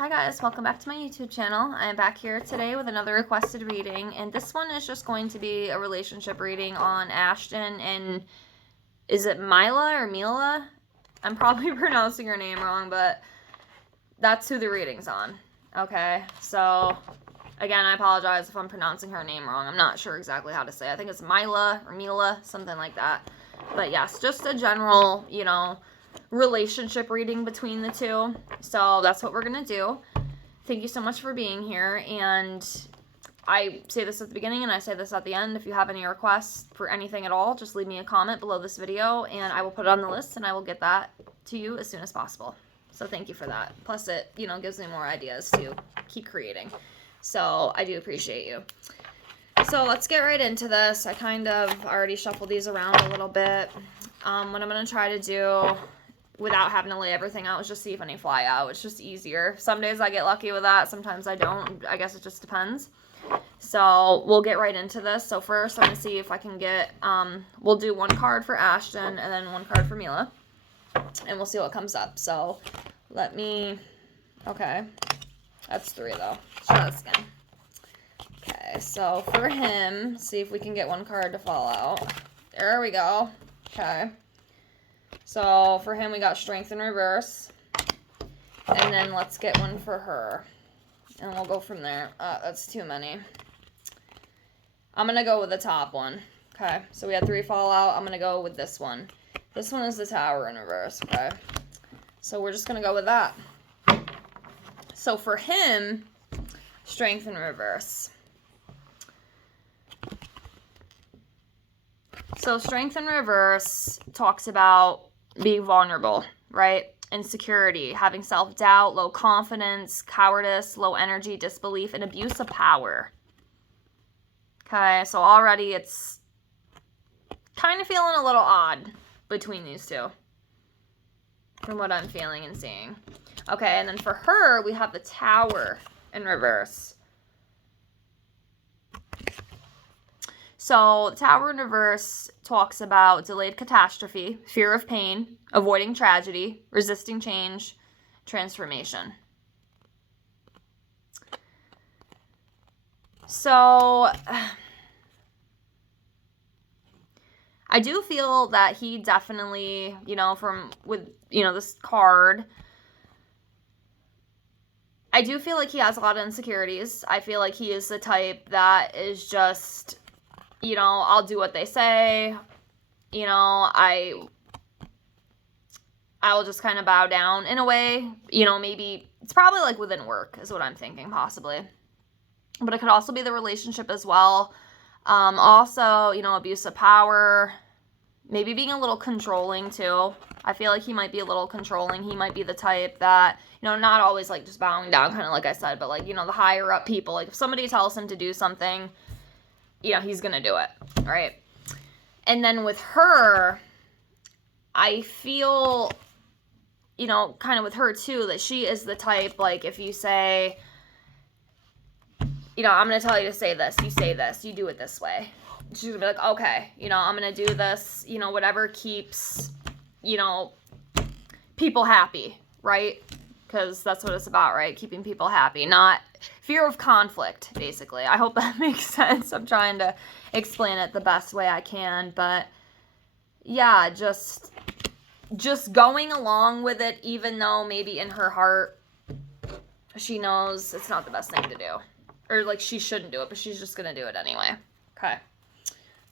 Hi guys, welcome back to my YouTube channel. I am back here today with another requested reading, and this one is just going to be a relationship reading on Ashton and, is it Mila or Mila? I'm probably pronouncing her name wrong, but that's who the reading's on. Okay, so again, I apologize if I'm pronouncing her name wrong. I'm not sure exactly how to say it. I think it's Mila or Mila, something like that. But yes, just a general, relationship reading between the two. So that's what we're going to do. Thank you so much for being here. And I say this at the beginning and I say this at the end. If you have any requests for anything at all, just leave me a comment below this video and I will put it on the list and I will get that to you as soon as possible. So thank you for that. Plus it, gives me more ideas to keep creating. So I do appreciate you. So let's get right into this. I kind of already shuffled these around a little bit. What I'm going to try to do without having to lay everything out is just see if any fly out. It's just easier. Some days I get lucky with that. Sometimes I don't. I guess it just depends. So we'll get right into this. So first I'm going to see if I can get, we'll do one card for Ashton and then one card for Mila. And we'll see what comes up. So let me, okay. That's 3 though. Try this again. Okay, so for him, see if we can get one card to fall out. There we go. Okay. So for him, we got Strength in reverse. And then let's get one for her. And we'll go from there. That's too many. I'm going to go with the top one. Okay, so we had 3 fall out. I'm going to go with this one. This one is the Tower in reverse. Okay. So we're just going to go with that. So for him, Strength in reverse. So Strength in reverse talks about being vulnerable, right? Insecurity, having self-doubt, low confidence, cowardice, low energy, disbelief, and abuse of power. Okay, so already it's kind of feeling a little odd between these two from what I'm feeling and seeing. Okay, and then for her, we have the Tower in reverse. So the Tower in reverse talks about delayed catastrophe, fear of pain, avoiding tragedy, resisting change, transformation. So I do feel that he definitely, this card, I do feel like he has a lot of insecurities. I feel like he is the type that is just, I'll do what they say. I will just kind of bow down in a way. Maybe it's probably like within work is what I'm thinking, possibly. But it could also be the relationship as well. Also, abuse of power. Maybe being a little controlling too. I feel like he might be a little controlling. He might be the type that, not always like just bowing down, kind of like I said, but like, the higher up people. Like if somebody tells him to do something, he's going to do it, right? And then with her, I feel, kind of with her too, that she is the type, like if you say, I'm going to tell you to say this, you say this, you do it this way. She's going to be like, okay, I'm going to do this, whatever keeps, people happy, right? Because that's what it's about, right? Keeping people happy, not fear of conflict, basically. I hope that makes sense. I'm trying to explain it the best way I can, but yeah, just going along with it, even though maybe in her heart she knows it's not the best thing to do, or like she shouldn't do it, but she's just gonna do it anyway. Okay,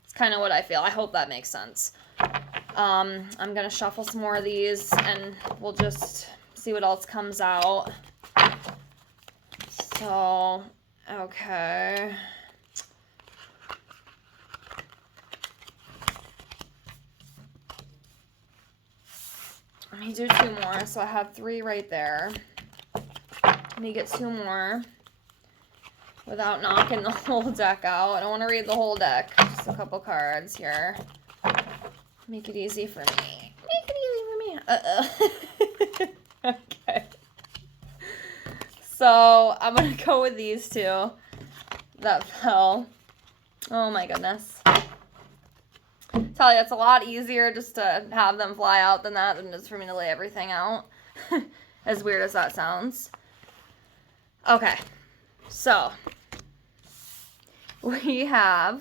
it's kind of what I feel. I hope that makes sense. I'm gonna shuffle some more of these and we'll just see what else comes out. So, okay. Let me do 2 more. So I have 3 right there. Let me get 2 more without knocking the whole deck out. I don't want to read the whole deck. Just a couple cards here. Make it easy for me. Make it easy for me. Okay. So I'm going to go with these 2 that fell. Oh my goodness. Tell you, it's a lot easier just to have them fly out than it is for me to lay everything out. As weird as that sounds. Okay, so we have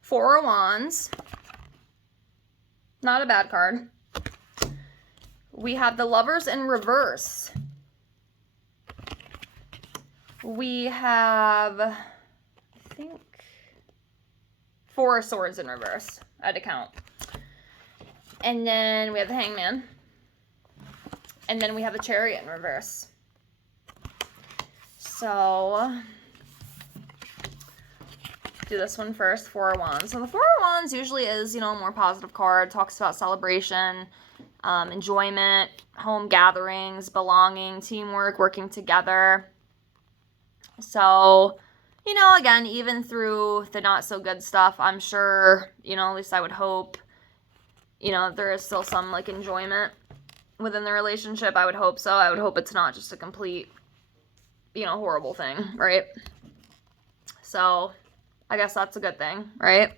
Four of Wands. Not a bad card. We have the Lovers in reverse. We have, I think, Four of Swords in reverse. I had to count. And then we have the Hangman. And then we have the Chariot in reverse. So, do this one first, Four of Wands. So the Four of Wands usually is, a more positive card. Talks about celebration, enjoyment, home gatherings, belonging, teamwork, working together. So, again, even through the not so good stuff, I'm sure, at least I would hope, there is still some like enjoyment within the relationship. I would hope so. I would hope it's not just a complete, horrible thing, right? So I guess that's a good thing, right?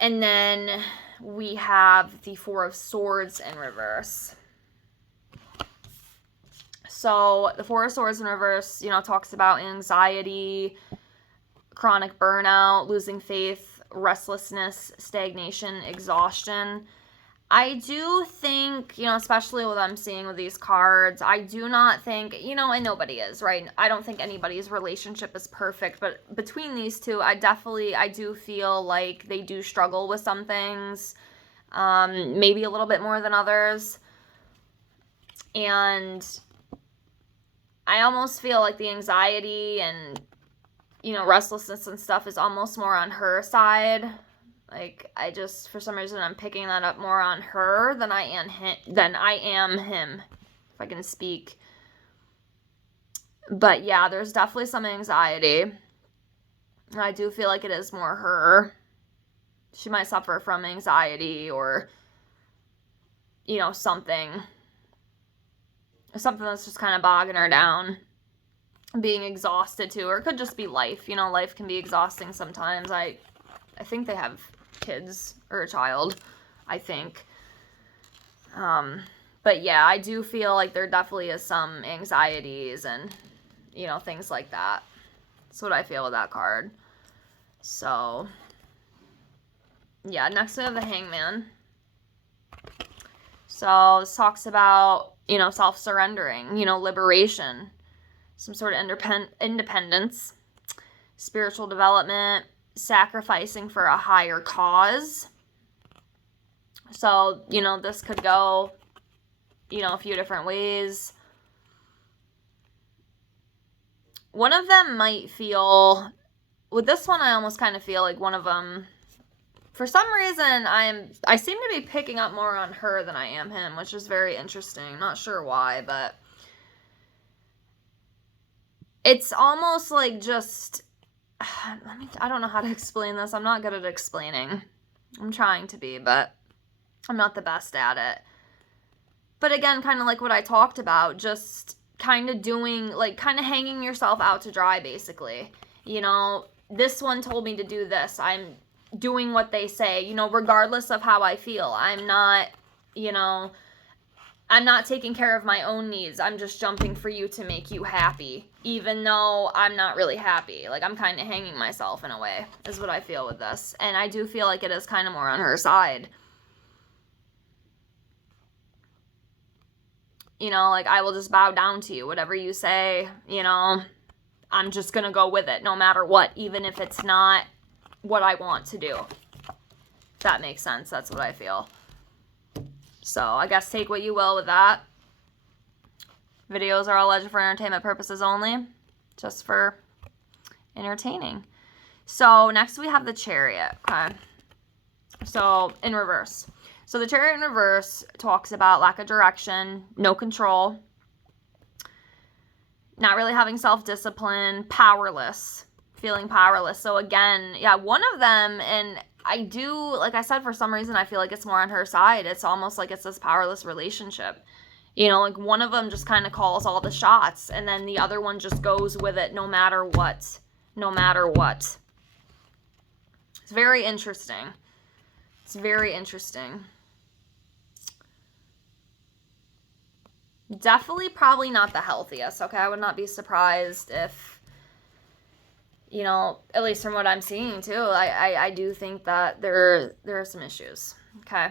And then we have the Four of Swords in reverse. So the Four of Swords in reverse, talks about anxiety, chronic burnout, losing faith, restlessness, stagnation, exhaustion. I do think, especially what I'm seeing with these cards, I do not think, and nobody is, right? I don't think anybody's relationship is perfect, but between these two, I do feel like they do struggle with some things, maybe a little bit more than others. And I almost feel like the anxiety and, restlessness and stuff is almost more on her side. Like, for some reason, I'm picking that up more on her than I am him, if I can speak. But yeah, there's definitely some anxiety. I do feel like it is more her. She might suffer from anxiety or, something that's just kind of bogging her down, being exhausted too, or it could just be life. Life can be exhausting sometimes. I think they have kids or a child, I think. But yeah, I do feel like there definitely is some anxieties and, things like that. That's what I feel with that card. So, yeah, next we have the Hangman. So this talks about, self-surrendering, liberation, some sort of independence, spiritual development, sacrificing for a higher cause. So, this could go, a few different ways. One of them might feel, with this one, I almost kind of feel like one of them, for some reason, I seem to be picking up more on her than I am him, which is very interesting. Not sure why, but it's almost like just, I don't know how to explain this. I'm not good at explaining. I'm trying to be, but I'm not the best at it. But again, kind of like what I talked about, just kind of hanging yourself out to dry, basically. This one told me to do this. I'm doing what they say, regardless of how I feel. I'm not taking care of my own needs. I'm just jumping for you to make you happy, even though I'm not really happy. Like, I'm kind of hanging myself in a way, is what I feel with this. And I do feel like it is kind of more on her side. Like, I will just bow down to you. Whatever you say, I'm just going to go with it no matter what, even if it's not what I want to do. If that makes sense. That's what I feel. So I guess take what you will with that. Videos are all alleged for entertainment purposes only. Just for entertaining. So next we have the Chariot. Okay. So in reverse. So the Chariot in reverse talks about lack of direction, no control, not really having self-discipline, powerless, feeling powerless. So again, yeah, one of them, and I do, like I said, for some reason, I feel like it's more on her side. It's almost like it's this powerless relationship. Like one of them just kind of calls all the shots, and then the other one just goes with it no matter what. No matter what. It's very interesting. It's very interesting. Definitely probably not the healthiest, okay? I would not be surprised if, you know, at least from what I'm seeing too, I do think that there are some issues, okay?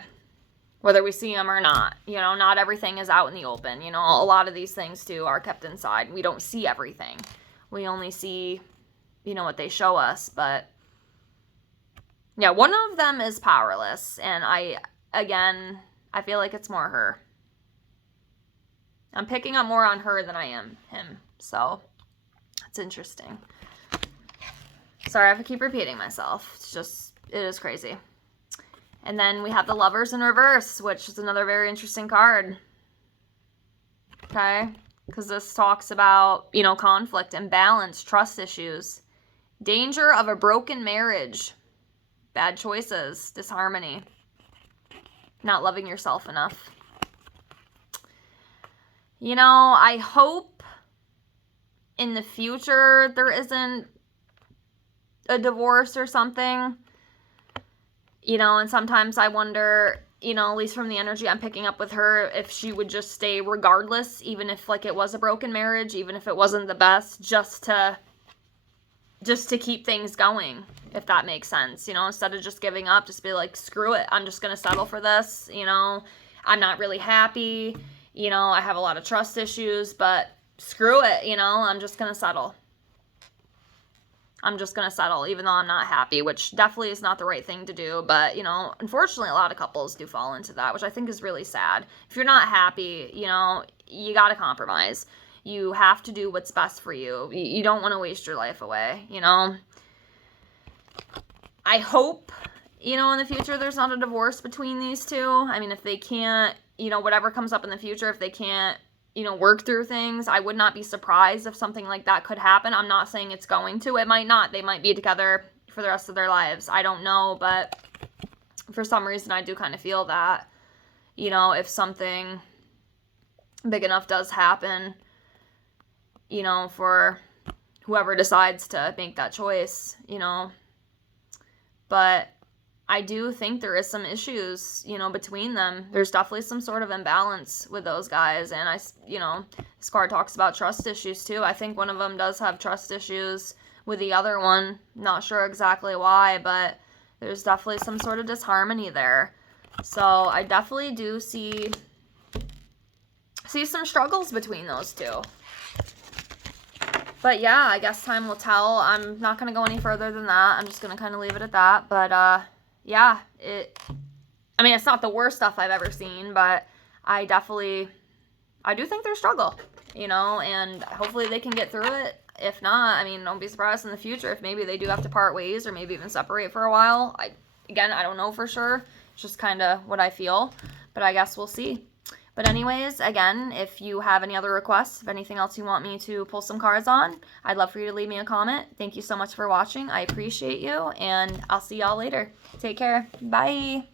Whether we see them or not, you know, not everything is out in the open. You know, a lot of these things too are kept inside. We don't see everything. We only see, you know, what they show us. But yeah, one of them is powerless. And again, I feel like it's more her. I'm picking up more on her than I am him. So it's interesting. Sorry if I keep repeating myself. It's just, it is crazy. And then we have the Lovers in reverse, which is another very interesting card. Okay? Because this talks about, you know, conflict, imbalance, trust issues, danger of a broken marriage, bad choices, disharmony, not loving yourself enough. You know, I hope in the future there isn't a divorce or something. You know, and sometimes I wonder, you know, at least from the energy I'm picking up with her, if she would just stay regardless, even if, like, it was a broken marriage, even if it wasn't the best, just to keep things going, if that makes sense. You know, instead of just giving up, just be like, screw it, I'm just going to settle for this. You know, I'm not really happy. You know, I have a lot of trust issues, but screw it, you know, I'm just going to settle. I'm just going to settle, even though I'm not happy, which definitely is not the right thing to do. But, you know, unfortunately, a lot of couples do fall into that, which I think is really sad. If you're not happy, you know, you got to compromise. You have to do what's best for you. You don't want to waste your life away, you know. I hope, you know, in the future there's not a divorce between these two. I mean, if they can't, you know, whatever comes up in the future, if they can't, you know, work through things, I would not be surprised if something like that could happen. I'm not saying it's going to. It might not. They might be together for the rest of their lives. I don't know, but for some reason I do kind of feel that, you know, if something big enough does happen, you know, for whoever decides to make that choice, you know. But I do think there is some issues, you know, between them. There's definitely some sort of imbalance with those guys. And you know, this card talks about trust issues too. I think one of them does have trust issues with the other one. Not sure exactly why, but there's definitely some sort of disharmony there. So I definitely do see some struggles between those two. But yeah, I guess time will tell. I'm not going to go any further than that. I'm just going to kind of leave it at that. But yeah, I mean, it's not the worst stuff I've ever seen, but I do think there's struggle, you know, and hopefully they can get through it. If not, I mean, don't be surprised in the future if maybe they do have to part ways or maybe even separate for a while. I don't know for sure. It's just kind of what I feel, but I guess we'll see. But anyways, again, if you have any other requests, if anything else you want me to pull some cards on, I'd love for you to leave me a comment. Thank you so much for watching. I appreciate you, and I'll see y'all later. Take care. Bye.